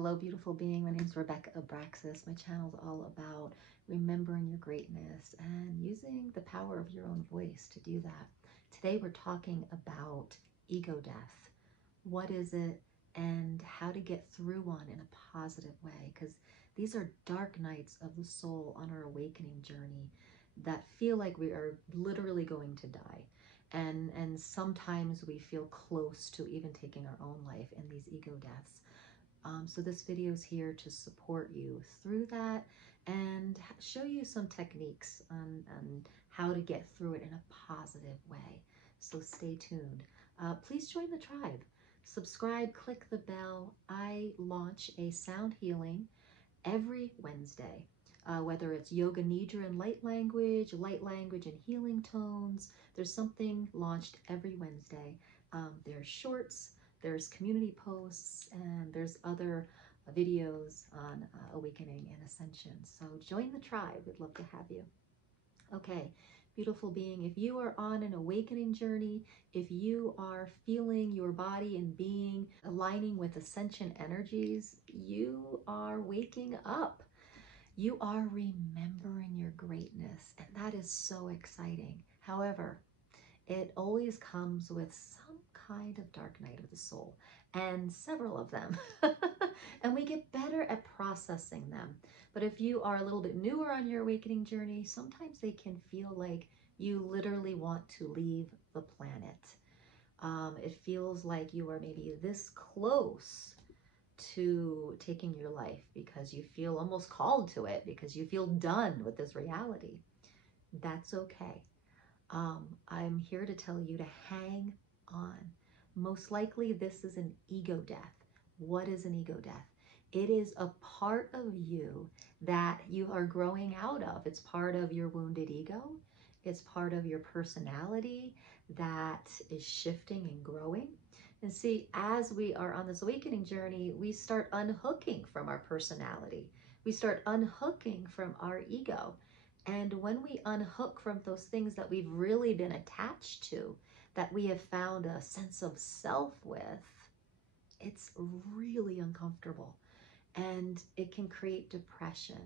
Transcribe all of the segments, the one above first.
Hello, beautiful being. My name is Rebecca Abraxas. My channel is all about remembering your greatness and using the power of your own voice to do that. Today, we're talking about ego death. What is it and how to get through one in a positive way? Because these are dark nights of the soul on our awakening journey that feel like we are literally going to die. And sometimes we feel close to even taking our own life in these ego deaths. So this video is here to support you through that and show you some techniques on how to get through it in a positive way. So stay tuned. Please join the tribe. Subscribe, click the bell. I launch a sound healing every Wednesday, whether it's yoga nidra and light language and healing tones. There's something launched every Wednesday. There's shorts, there's community posts, and there's other videos on awakening and ascension. So join the tribe. We'd love to have you. Okay, beautiful being, if you are on an awakening journey, if you are feeling your body and being aligning with ascension energies, you are waking up. You are remembering your greatness, and that is so exciting. However, it always comes with some kind of dark night of the soul, and several of them. And we get better at processing them. But if you are a little bit newer on your awakening journey, sometimes they can feel like you literally want to leave the planet. It feels like you are maybe this close to taking your life because you feel almost called to it, because you feel done with this reality. That's okay. I'm here to tell you to hang on. Most likely this is an ego death. What is an ego death? It is a part of you that you are growing out of. It's part of your wounded ego. It's part of your personality that is shifting and growing. And see, as we are on this awakening journey, we start unhooking from our personality. We start unhooking from our ego. And when we unhook from those things that we've really been attached to, that we have found a sense of self with, it's really uncomfortable. And it can create depression.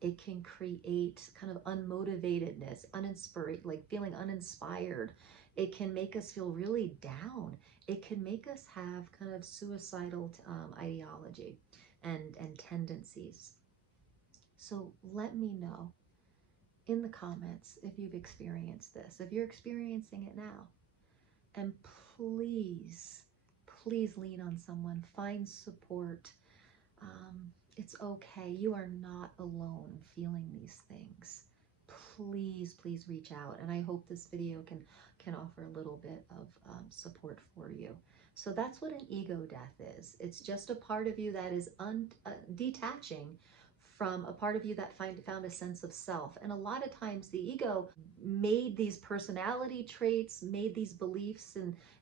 It can create kind of unmotivatedness, uninspired, like feeling uninspired. It can make us feel really down. It can make us have kind of suicidal ideology and tendencies. So let me know in the comments if you've experienced this, if you're experiencing it now. And please, please lean on someone, find support. It's okay. You are not alone feeling these things. Please, please reach out. And I hope this video can offer a little bit of support for you. So that's what an ego death is. It's just a part of you that is detaching from a part of you that found a sense of self. And a lot of times the ego made these personality traits, made these beliefs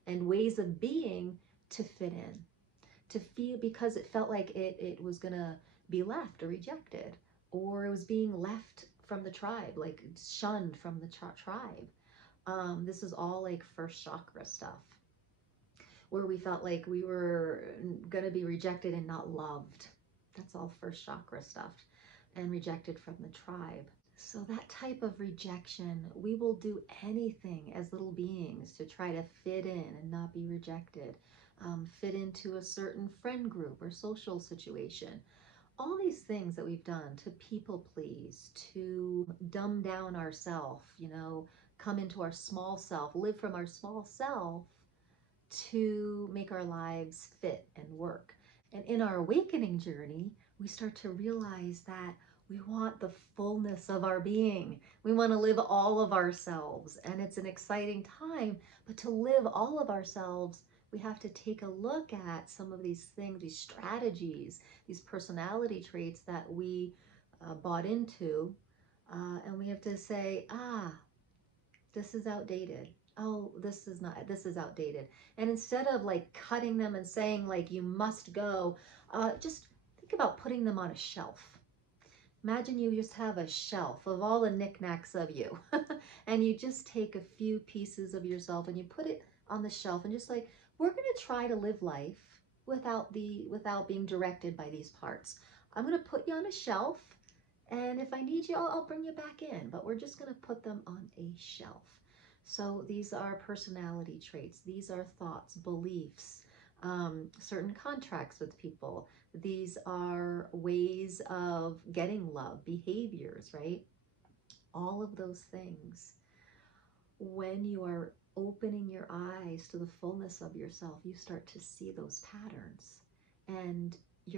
and ways of being to fit in, to feel, because it felt like it was gonna be left or rejected, or it was being left from the tribe, like shunned from the tribe. This is all like first chakra stuff, where we felt like we were gonna be rejected and not loved. That's all first chakra stuff, and rejected from the tribe. So that type of rejection, we will do anything as little beings to try to fit in and not be rejected, fit into a certain friend group or social situation. All these things that we've done to people please, to dumb down ourself, come into our small self, live from our small self to make our lives fit and work. And in our awakening journey, we start to realize that we want the fullness of our being. We want to live all of ourselves, and it's an exciting time. But to live all of ourselves, we have to take a look at some of these things, these strategies, these personality traits that we bought into, and we have to say, this is outdated. Oh, this is outdated. And instead of like cutting them and saying like, you must go, just think about putting them on a shelf. Imagine you just have a shelf of all the knickknacks of you and you just take a few pieces of yourself and you put it on the shelf and just like, we're going to try to live life without being directed by these parts. I'm going to put you on a shelf, and if I need you, I'll bring you back in, but we're just going to put them on a shelf. So these are personality traits. These are thoughts, beliefs, certain contracts with people. These are ways of getting love, behaviors, right? All of those things. When you are opening your eyes to the fullness of yourself, you start to see those patterns. And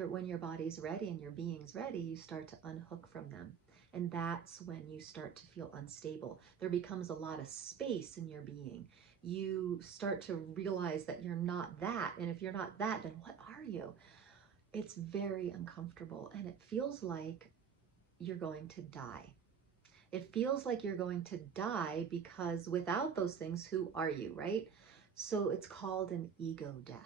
when your body's ready and your being's ready, you start to unhook from them. And that's when you start to feel unstable. There becomes a lot of space in your being. You start to realize that you're not that. And if you're not that, then what are you? It's very uncomfortable. And it feels like you're going to die. It feels like you're going to die because without those things, who are you, right? So it's called an ego death.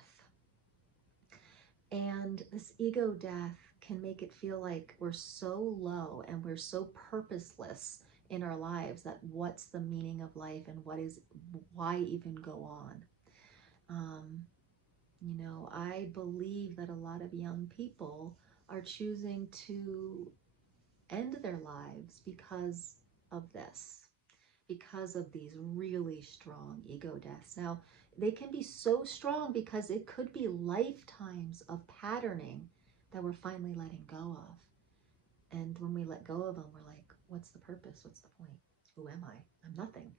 And this ego death can make it feel like we're so low and we're so purposeless in our lives that what's the meaning of life and why even go on? I believe that a lot of young people are choosing to end their lives because of this, because of these really strong ego deaths. Now, they can be so strong because it could be lifetimes of patterning that we're finally letting go of. And when we let go of them, we're like, what's the purpose? What's the point? Who am I? I'm nothing.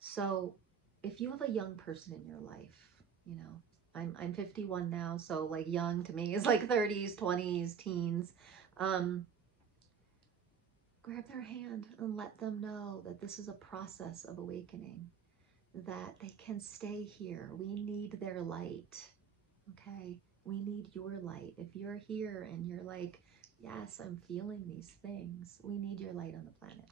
So if you have a young person in your life, I'm 51 now, so like young to me is like 30s, 20s, teens. Grab their hand and let them know that this is a process of awakening, that they can stay here. We need their light, okay? We need your light. If you're here and you're like, yes, I'm feeling these things, we need your light on the planet.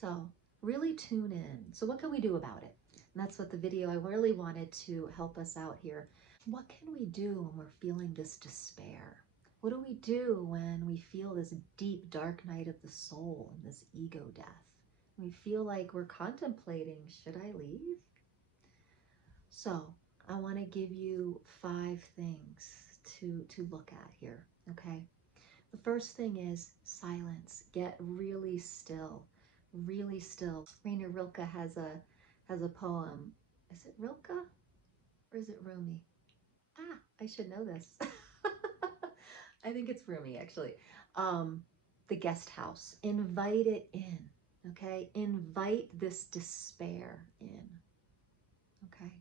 So really tune in. So what can we do about it? And that's what the video, I really wanted to help us out here. What can we do when we're feeling this despair? What do we do when we feel this deep, dark night of the soul and this ego death? We feel like we're contemplating, should I leave? So I want to give you 5 things to look at here, okay? The first thing is silence. Get really still, really still. Rainer Rilke has a poem. Is it Rilke or is it Rumi? Ah, I should know this. I think it's Rumi, actually. The guest house. Invite it in, okay? Invite this despair in, okay?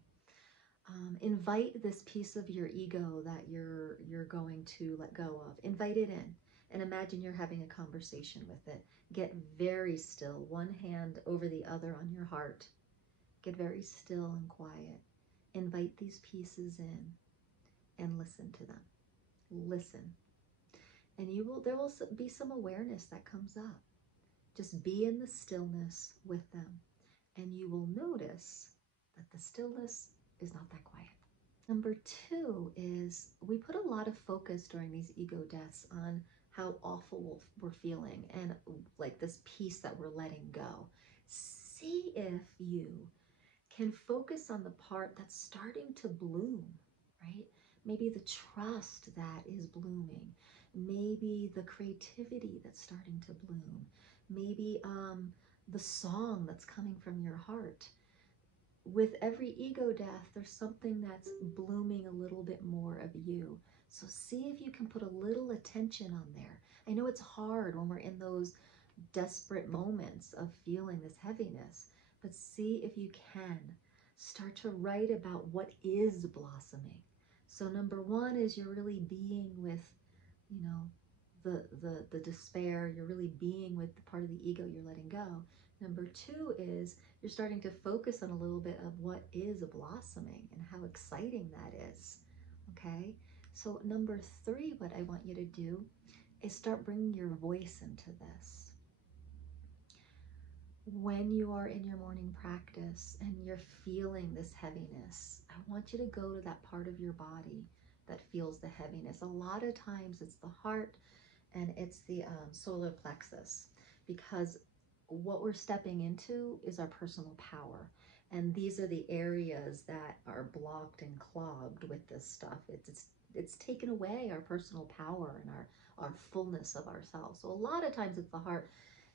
Invite this piece of your ego that you're going to let go of. Invite it in and imagine you're having a conversation with it. Get very still, one hand over the other on your heart. Get very still and quiet. Invite these pieces in and listen to them. Listen. And there will be some awareness that comes up. Just be in the stillness with them. And you will notice that the stillness is not that quiet. Number 2 is we put a lot of focus during these ego deaths on how awful we're feeling and like this piece that we're letting go. See if you can focus on the part that's starting to bloom, right? Maybe the trust that is blooming. Maybe the creativity that's starting to bloom. Maybe the song that's coming from your heart. With every ego death, there's something that's blooming a little bit more of you. So see if you can put a little attention on there. I know it's hard when we're in those desperate moments of feeling this heaviness, but see if you can start to write about what is blossoming. So number 1 is you're really being with, the despair. You're really being with the part of the ego you're letting go. Number 2 is you're starting to focus on a little bit of what is blossoming and how exciting that is, okay? So number 3, what I want you to do is start bringing your voice into this. When you are in your morning practice and you're feeling this heaviness, I want you to go to that part of your body that feels the heaviness. A lot of times it's the heart and it's the solar plexus, because what we're stepping into is our personal power. And these are the areas that are blocked and clogged with this stuff. It's It's taken away our personal power and our fullness of ourselves. So a lot of times it's the heart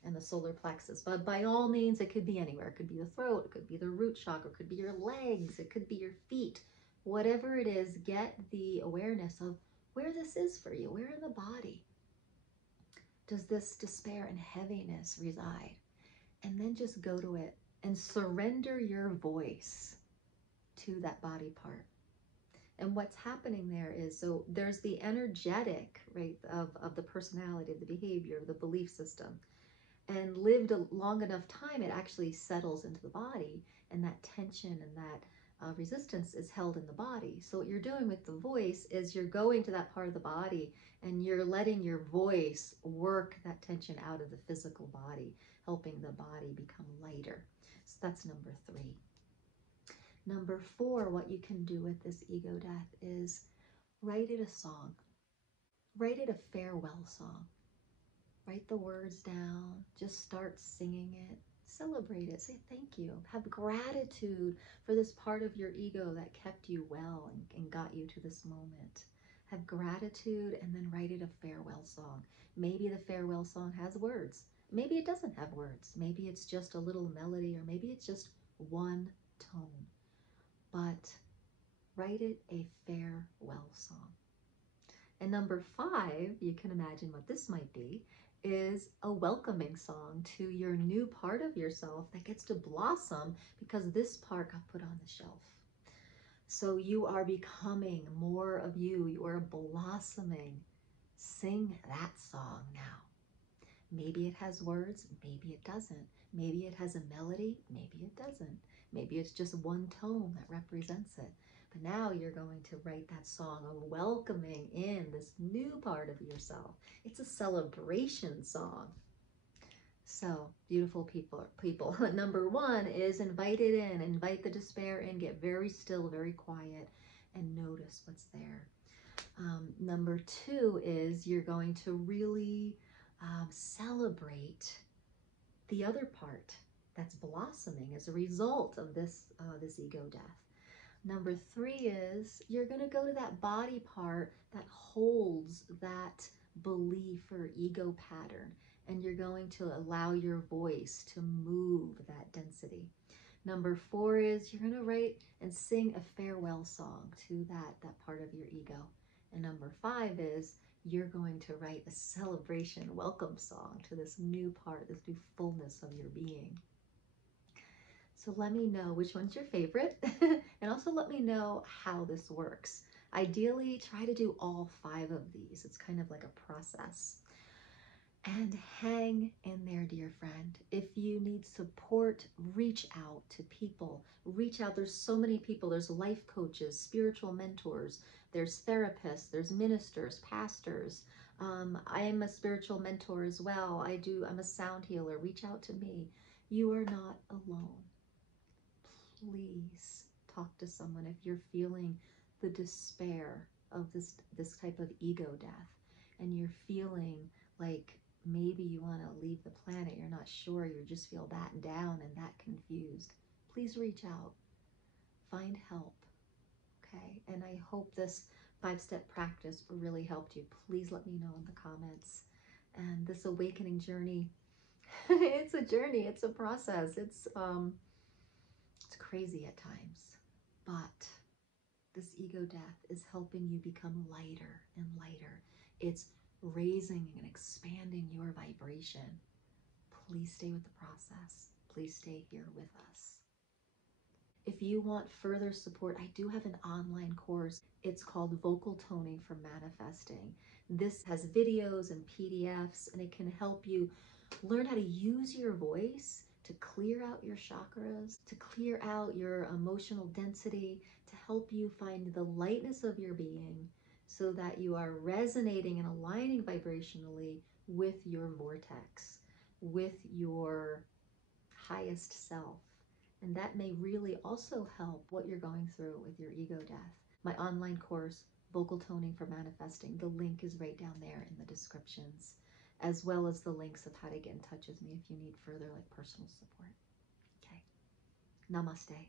and the solar plexus, but by all means, it could be anywhere. It could be the throat, it could be the root chakra, it could be your legs, it could be your feet. Whatever it is, get the awareness of where this is for you. Where in the body does this despair and heaviness reside? And then just go to it and surrender your voice to that body part. And what's happening there is, so there's the energetic, right, of the personality, of the behavior, of the belief system. And lived a long enough time, it actually settles into the body, and that tension and that resistance is held in the body. So what you're doing with the voice is you're going to that part of the body and you're letting your voice work that tension out of the physical body, helping the body become lighter. So that's number 3. Number 4, what you can do with this ego death is write it a song. Write it a farewell song. Write the words down, just start singing it, celebrate it, say thank you, have gratitude for this part of your ego that kept you well and got you to this moment. Have gratitude and then write it a farewell song. Maybe the farewell song has words. Maybe it doesn't have words. Maybe it's just a little melody, or maybe it's just one tone. But write it a farewell song. And number 5, you can imagine what this might be, is a welcoming song to your new part of yourself that gets to blossom because this part got put on the shelf. So you are becoming more of you. You are blossoming. Sing that song now. Maybe it has words, maybe it doesn't. Maybe it has a melody, maybe it doesn't. Maybe it's just one tone that represents it. But now you're going to write that song of welcoming in this new part of yourself. It's a celebration song. So, beautiful people. Number 1 is invite it in, invite the despair in, get very still, very quiet, and notice what's there. Number 2 is you're going to really celebrate the other part that's blossoming as a result of this ego death. Number 3 is you're going to go to that body part that holds that belief or ego pattern, and you're going to allow your voice to move that density. Number 4 is you're going to write and sing a farewell song to that part of your ego. And number 5 is you're going to write a celebration welcome song to this new part, this new fullness of your being. So let me know which one's your favorite, and also let me know how this works. Ideally, try to do all 5 of these. It's kind of like a process. And hang in there, dear friend. If you need support, reach out to people. Reach out. There's so many people. There's life coaches, spiritual mentors. There's therapists. There's ministers, pastors. I am a spiritual mentor as well. I'm a sound healer. Reach out to me. You are not alone. Please talk to someone if you're feeling the despair of this type of ego death, and you're feeling like maybe you want to leave the planet, you're not sure, you just feel that down and that confused. Please reach out. Find help. Okay? And I hope this 5-step practice really helped you. Please let me know in the comments. And this awakening journey, it's a journey, it's a process. It's crazy at times, but this ego death is helping you become lighter and lighter. It's raising and expanding your vibration. Please stay with the process. Please stay here with us. If you want further support, I do have an online course. It's called Vocal Toning for Manifesting. This has videos and PDFs, and it can help you learn how to use your voice to clear out your chakras, to clear out your emotional density, to help you find the lightness of your being so that you are resonating and aligning vibrationally with your vortex, with your highest self. And that may really also help what you're going through with your ego death. My online course, Vocal Toning for Manifesting, the link is right down there in the descriptions, as well as the links of how to get in touch with me if you need further personal support. Okay. Namaste.